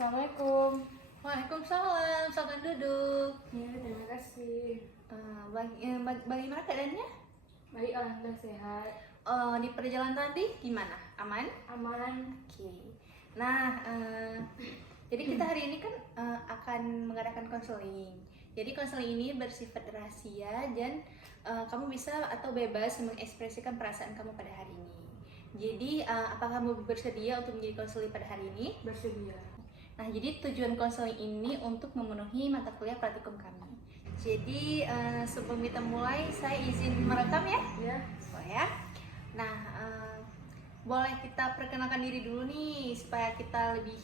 Assalamualaikum. Waalaikumsalam, silakan duduk. Ya, terima kasih. Bagaimana keadaannya? Baik, alhamdulillah sehat. Di perjalanan tadi gimana? Aman? Aman. Oke. Nah, jadi kita hari ini kan akan mengadakan konseling. Jadi konseling ini bersifat rahasia dan kamu bisa atau bebas mengekspresikan perasaan kamu pada hari ini. Jadi, apakah kamu bersedia untuk menjadi konseling pada hari ini? Bersedia. Nah, jadi tujuan konseling ini untuk memenuhi mata kuliah praktikum kami. Jadi, sebelum kita mulai, saya izin merekam ya? Ya. Boleh ya? Nah, boleh kita perkenalkan diri dulu nih, supaya kita lebih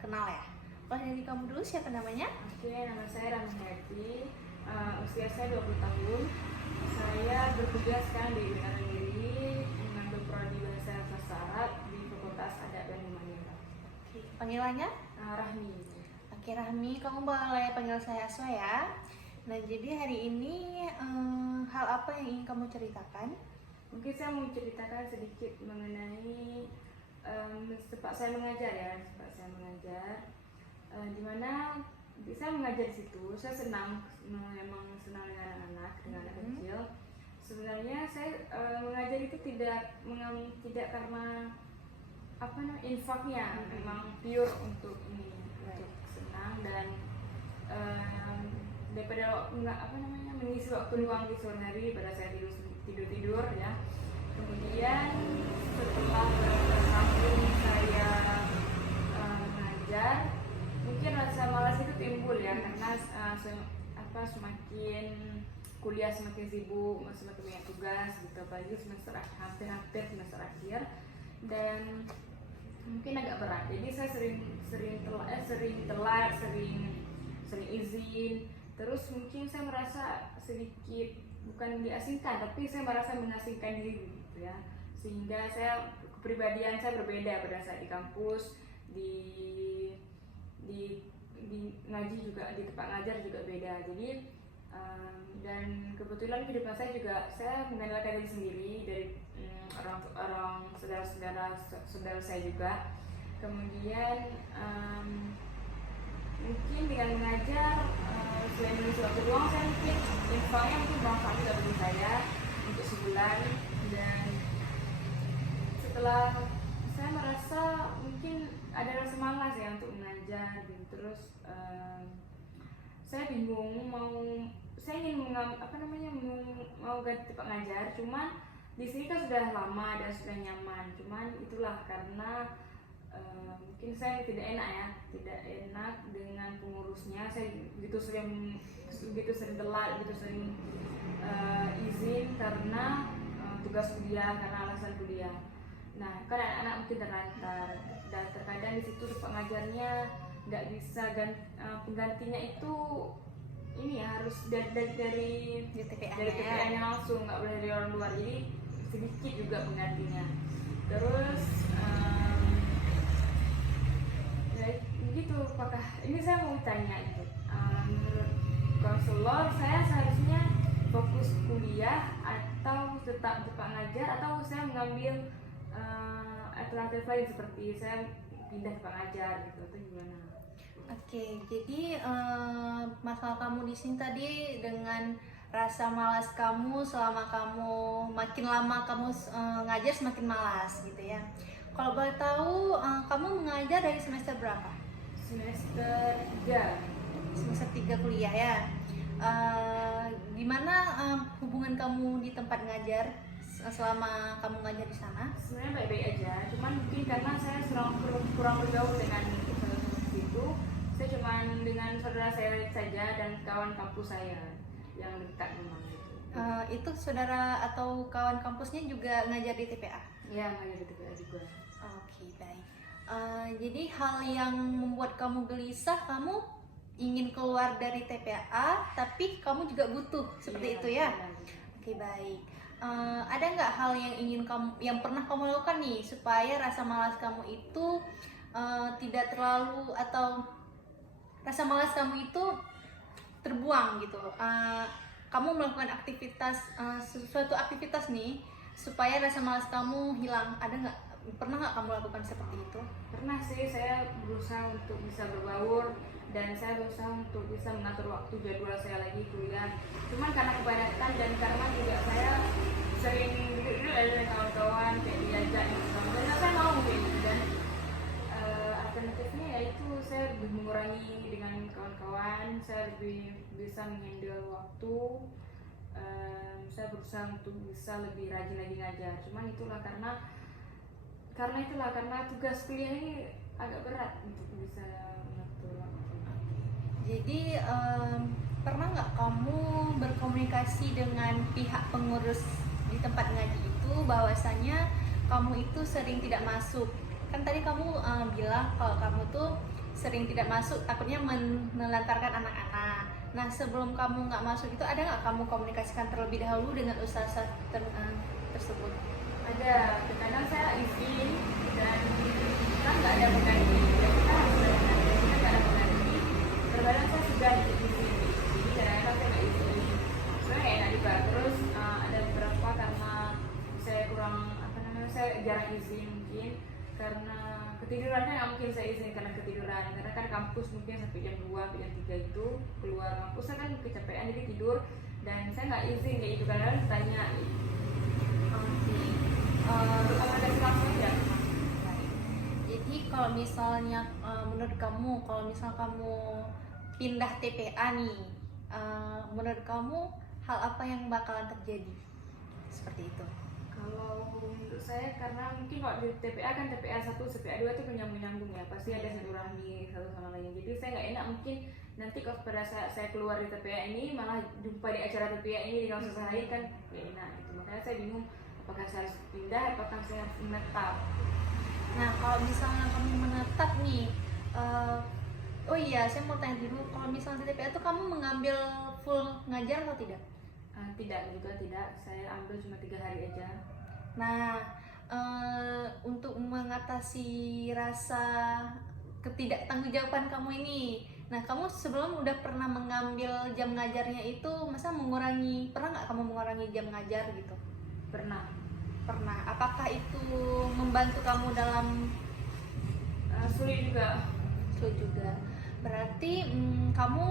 kenal ya. Boleh dari kamu dulu, siapa namanya? Oke, nama saya Rama Hayati. Usia saya 20 tahun. Saya bertugas sekarang di Binaran Diri, mengambil prodi bahasa sastra Arab di Fakultas Adat dan Humanita. Panggilannya? Rahmi. Oke, Rahmi, kamu boleh panggil saya Aswa ya. Nah, jadi hari ini hal apa yang ingin kamu ceritakan? Mungkin saya mau ceritakan sedikit mengenai tempat saya mengajar ya, tempat saya mengajar. Dimana saya mengajar di situ, saya senang, memang senang dengan anak-anak, dengan anak kecil. Sebenarnya saya mengajar itu tidak karena infaknya, memang pure untuk ini, untuk senang dan daripada mengisi waktu luang di sore hari pada saya tidur ya. Kemudian setelah tahun saya mengajar, mungkin rasa malas itu timbul ya, karena semakin kuliah semakin sibuk, semakin banyak tugas gitu, apalagi hampir semester akhir, dan mungkin agak berat. Jadi saya sering telat, sering izin. Terus mungkin saya merasa sedikit bukan diasingkan, tapi saya merasa mengasingkan diri gitu ya. Sehingga kepribadian saya berbeda pada saat di kampus, di ngaji juga, di tempat ngajar juga beda. Jadi dan kebetulan kehidupan saya juga, saya mengandalkan diri sendiri dari orang saudara saya juga. Kemudian mungkin dengan mengajar, selain mengisi waktu luang, saya mungkin infaknya mungkin bermanfaat juga bagi saya untuk sebulan. Dan setelah saya merasa mungkin ada rasa malas ya untuk mengajar gitu. Terus saya bingung saya ingin mau ganti tempat ngajar, cuman di sini kan sudah lama dan sudah nyaman. Cuman itulah karena mungkin saya tidak enak dengan pengurusnya. Saya begitu sering telat, begitu sering izin karena tugas kuliah, karena alasan kuliah. Nah, kan anak-anak mungkin terlantar dan terkadang di situ pengajarnya nggak bisa, penggantinya itu ini ya, harus dari TPA-nya langsung, nggak boleh dari orang luar, jadi sedikit juga penggantinya. Terus ya begitu. Apakah ini saya mau tanya itu, menurut konselor saya seharusnya fokus kuliah atau tetap ngajar, atau saya mengambil alternatif lain seperti saya pindah tempat ngajar gitu, atau gimana? Oke, jadi masalah kamu di sini tadi dengan rasa malas kamu selama kamu makin lama kamu ngajar semakin malas gitu ya. Kalau boleh tahu, kamu mengajar dari semester berapa? Semester 3. Semester 3 kuliah ya. Gimana hubungan kamu di tempat ngajar selama kamu ngajar di sana? Sebenarnya baik-baik aja, cuman mungkin karena saya kurang bergaul dengan saudara-saudara itu. Saya cuma dengan saudara saya saja dan kawan kampus saya yang dekat memang gitu. Itu saudara atau kawan kampusnya juga ngajar di TPA? Iya, ngajar di TPA juga. Oke, baik. Jadi hal yang membuat kamu gelisah, kamu ingin keluar dari TPA, tapi kamu juga butuh seperti itu ya? Oke, baik. Ada nggak hal yang pernah kamu lakukan nih supaya rasa malas kamu itu tidak terlalu, atau rasa malas kamu itu terbuang gitu? Kamu melakukan suatu aktivitas nih supaya rasa malas kamu hilang. Ada nggak Pernah nggak kamu lakukan seperti itu? Pernah sih, saya berusaha untuk bisa berbaur dan saya berusaha untuk bisa mengatur waktu jadwal saya lagi kuliah. Cuman karena kebanyakan dan karena juga saya sering duduk dengan kawan-kawan kayak diajak dan saya mau gitu, dan alternatifnya yaitu saya lebih mengurangi dengan kawan-kawan, saya lebih bisa menghandle waktu. Saya berusaha untuk bisa lebih rajin lagi ngajar. Cuman karena tugas kuliah ini agak berat untuk bisa mengatur waktu. Jadi pernah nggak kamu berkomunikasi dengan pihak pengurus di tempat ngaji itu bahwasanya kamu itu sering tidak masuk? Kan tadi kamu bilang kalau kamu tuh sering tidak masuk takutnya menelantarkan anak-anak. Nah, sebelum kamu nggak masuk itu ada nggak kamu komunikasikan terlebih dahulu dengan usaha tersebut? Ada, kadang saya izin dan kan nggak ada pengganti, ya kita harus ada pengganti, kita nggak ada pengganti. Terkadang saya sudah izin, jadi kadang-kadang saya nggak izin. Sebenarnya enak juga. Terus ada beberapa karena saya kurang saya jarang izin mungkin karena ketidurannya nggak mungkin saya izin karena ketiduran, karena kan kampus mungkin sampai jam 2 sampai jam 3 itu keluar kampus saya kan kecapean jadi tidur dan saya nggak izin kayak gitu, kadang tanya rekomendasi langsung ya. Jadi kalau misalnya menurut kamu kalau misal kamu pindah TPA nih, menurut kamu hal apa yang bakalan terjadi seperti itu? Kalau untuk saya karena mungkin kalau di TPA kan TPA 1, TPA 2 itu menyambung ya, pasti ada silaturahmi satu sama lain. Jadi saya nggak enak mungkin nanti kalau pada saat saya keluar di TPA ini malah jumpa di acara TPA ini di kampus lain kan nggak enak gitu. Makanya saya bingung apakah saya harus pindah, apakah saya harus menetap. Nah, kalau misalnya kamu menetap nih, oh iya, saya mau tanya dulu, kalau misalnya di TPA itu kamu mengambil full ngajar atau tidak? Tidak juga tidak, saya ambil cuma 3 hari aja. Nah, untuk mengatasi rasa ketidaktanggungjawab kamu ini, nah kamu sebelum udah pernah mengambil jam ngajarnya itu, pernah nggak kamu mengurangi jam ngajar gitu? Pernah. Apakah itu membantu kamu dalam sulit juga. Sulit juga. Berarti kamu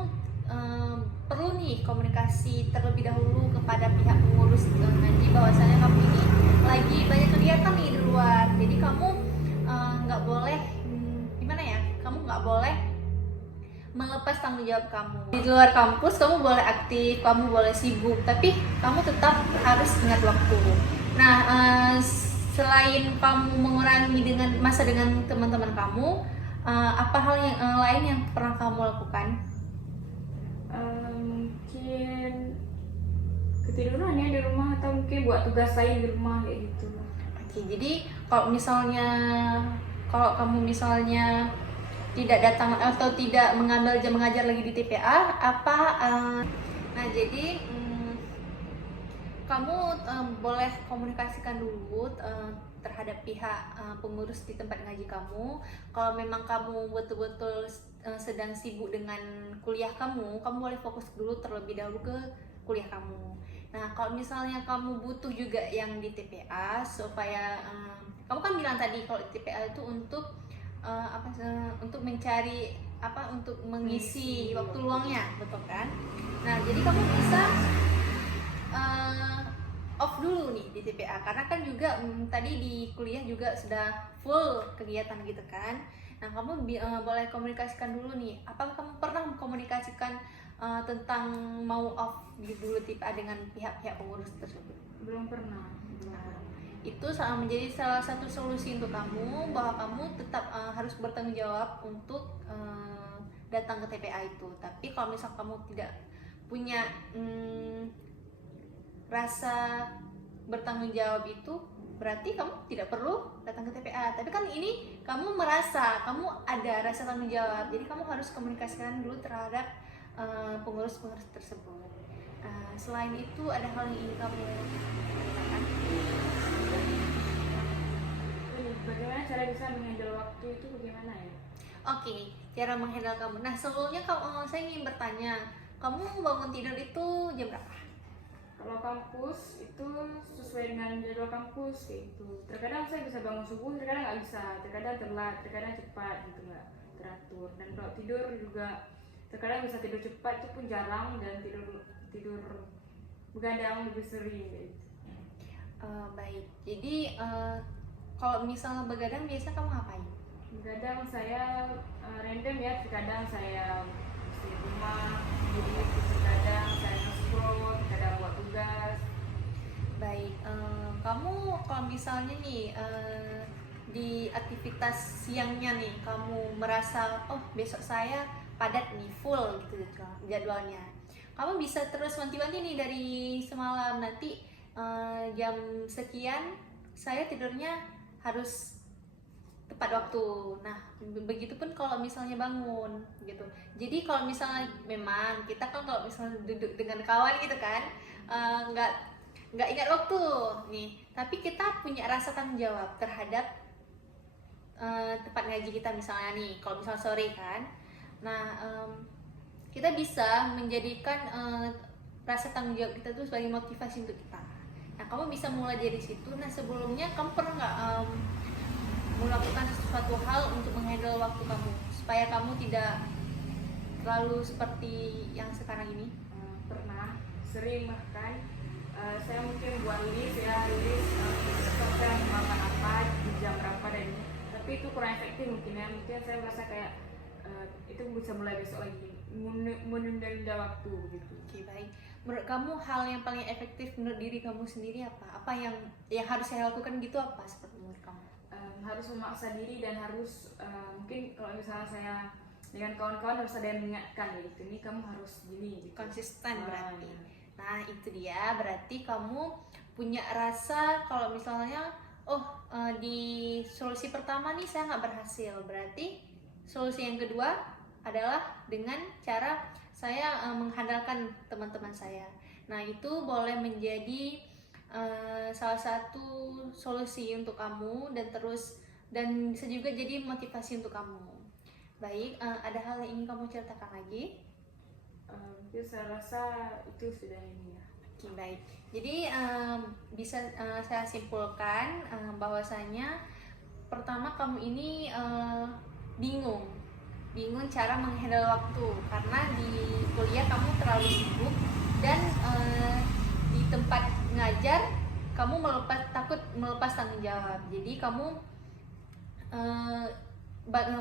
perlu nih komunikasi terlebih dahulu kepada pihak pengurus ngaji bahwasanya kamu ini lagi banyak kegiatan nih di luar. Jadi kamu nggak boleh gimana ya? Kamu nggak boleh melepas tanggung jawab kamu. Di luar kampus kamu boleh aktif, kamu boleh sibuk, tapi kamu tetap harus ingat waktu. Nah, selain kamu mengurangi dengan teman-teman kamu, apa hal yang lain yang pernah kamu lakukan? Mungkin ketiduran ya di rumah atau mungkin buat tugas lain di rumah kayak gitu. Oke, jadi kalau kamu misalnya tidak datang atau tidak mengambil jam mengajar lagi di TPA, nah jadi kamu boleh komunikasikan dulu terhadap pihak pengurus di tempat ngaji kamu. Kalau memang kamu betul-betul sedang sibuk dengan kuliah kamu boleh fokus dulu terlebih dahulu ke kuliah kamu. Nah, kalau misalnya kamu butuh juga yang di TPA supaya kamu kan bilang tadi kalau TPA itu untuk untuk mencari untuk mengisi waktu luangnya, betul kan? Nah, jadi kamu bisa off dulu nih di TPA karena kan juga tadi di kuliah juga sudah full kegiatan gitu kan. Nah, kamu boleh komunikasikan dulu nih, apakah kamu pernah mengkomunikasikan tentang mau off dulu TPA dengan pihak-pihak pengurus tersebut? Belum pernah. Itu menjadi salah satu solusi untuk kamu bahwa kamu tetap harus bertanggung jawab untuk datang ke TPA itu. Tapi kalau misal kamu tidak punya rasa bertanggung jawab itu, berarti kamu tidak perlu datang ke TPA. Tapi kan ini kamu merasa kamu ada rasa tanggung jawab, jadi kamu harus komunikasikan dulu terhadap pengurus-pengurus tersebut. Selain itu ada hal yang ingin kamu katakan? Bagaimana cara bisa menghandle waktu itu bagaimana ya? Oke, cara menghandle kamu. Nah, sebelumnya saya ingin bertanya, kamu bangun tidur itu jam berapa? Kalau kampus itu sesuai dengan jadwal kampus kayak gitu. Terkadang saya bisa bangun subuh, terkadang nggak bisa. Terkadang telat, terkadang cepat gitu, nggak teratur. Dan kalau tidur juga terkadang bisa tidur cepat itu pun jarang, dan tidur begadang lebih sering gitu. Baik. Jadi kalau misalnya begadang biasa kamu ngapain? Kadang saya random ya, terkadang saya di rumah, jadi terkadang saya nge-scroll, terkadang buat tugas. Baik, kamu kalau misalnya nih di aktivitas siangnya nih kamu merasa oh besok saya padat nih full gitu jadwalnya. Kamu bisa terus wanti-wanti nih dari semalam nanti jam sekian saya tidurnya harus tepat waktu. Nah, begitupun kalau misalnya bangun gitu. Jadi kalau misalnya memang kita kan kalau misalnya duduk dengan kawan gitu kan nggak ingat waktu nih, tapi kita punya rasa tanggung jawab terhadap tempat ngaji kita misalnya nih. Kalau misalnya sore kan, nah kita bisa menjadikan rasa tanggung jawab kita tuh sebagai motivasi untuk kita. Nah, kamu bisa mulai dari situ. Nah, sebelumnya kamu pernah nggak melakukan sesuatu hal untuk menghandle waktu kamu supaya kamu tidak terlalu seperti yang sekarang ini? Pernah, sering bahkan. Saya mungkin buat list ya, list saya mau makan apa di jam berapa dan ini. Tapi itu kurang efektif mungkin ya. Mungkin saya merasa kayak itu bisa mulai besok lagi, menunda waktu gitu. Oke, baik. Menurut kamu hal yang paling efektif menurut diri kamu sendiri apa? Apa yang harus saya lakukan gitu apa seperti menurut kamu? Harus memaksa diri dan harus mungkin kalau misalnya saya dengan kawan-kawan harus ada yang mengingatkan gitu, ini kamu harus gini gitu. Konsisten berarti. Nah, itu dia, berarti kamu punya rasa kalau misalnya di solusi pertama nih saya nggak berhasil, berarti solusi yang kedua adalah dengan cara saya mengandalkan teman-teman saya. Nah, itu boleh menjadi salah satu solusi untuk kamu dan bisa juga jadi motivasi untuk kamu. Baik, ada hal yang ingin kamu ceritakan lagi? Saya rasa itu sudah ini ya. Oke, baik. Jadi bisa saya simpulkan bahwasanya pertama kamu ini bingung cara menghandle waktu karena di kuliah kamu terlalu sibuk dan di tempat ngajar kamu takut melepas tanggung jawab. Jadi kamu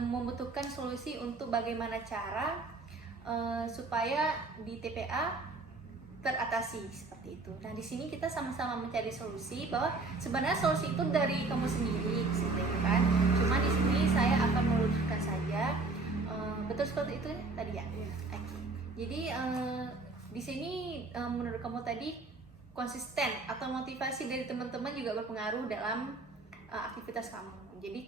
membutuhkan solusi untuk bagaimana cara supaya di TPA teratasi seperti itu. Nah, di sini kita sama-sama mencari solusi bahwa sebenarnya solusi itu dari kamu sendiri, seperti itu kan. Cuma di sini saya akan meluruskan saja. Betul seperti itu ya tadi ya. Oke. Jadi di sini menurut kamu tadi konsisten atau motivasi dari teman-teman juga berpengaruh dalam aktivitas kamu. Jadi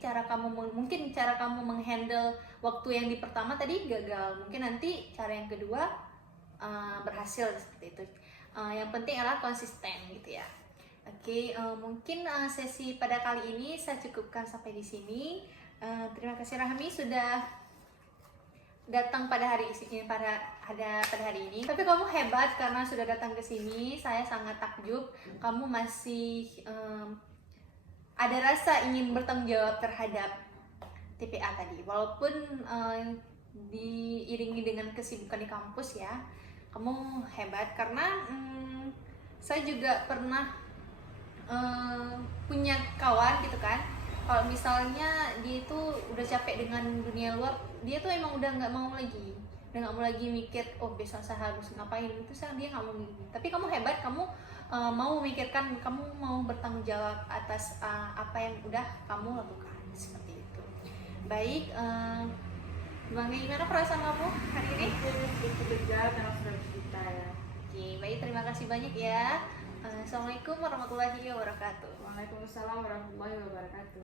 mungkin cara kamu menghandle waktu yang di pertama tadi gagal, mungkin nanti cara yang kedua berhasil seperti itu. Yang penting adalah konsisten gitu ya. Oke, mungkin sesi pada kali ini saya cukupkan sampai di sini. Terima kasih Rahmi sudah datang pada hari ini. Tapi kamu hebat karena sudah datang ke sini. Saya sangat takjub. Kamu masih ada rasa ingin bertanggung jawab terhadap TPA tadi, walaupun diiringi dengan kesibukan di kampus ya. Kamu hebat karena saya juga pernah punya kawan gitu kan. Kalau misalnya dia itu udah capek dengan dunia luar, dia tuh emang udah nggak mau lagi mikir besok saya harus ngapain, itu dia nggak mau mikir. Tapi kamu hebat, kamu mau memikirkan, kamu mau bertanggung jawab atas apa yang udah kamu lakukan seperti itu. Baik, gimana perasaan kamu hari ini? Karena sudah bercerita ya. Oke, baik, terima kasih banyak ya. Assalamualaikum warahmatullahi wabarakatuh. Waalaikumsalam warahmatullahi wabarakatuh.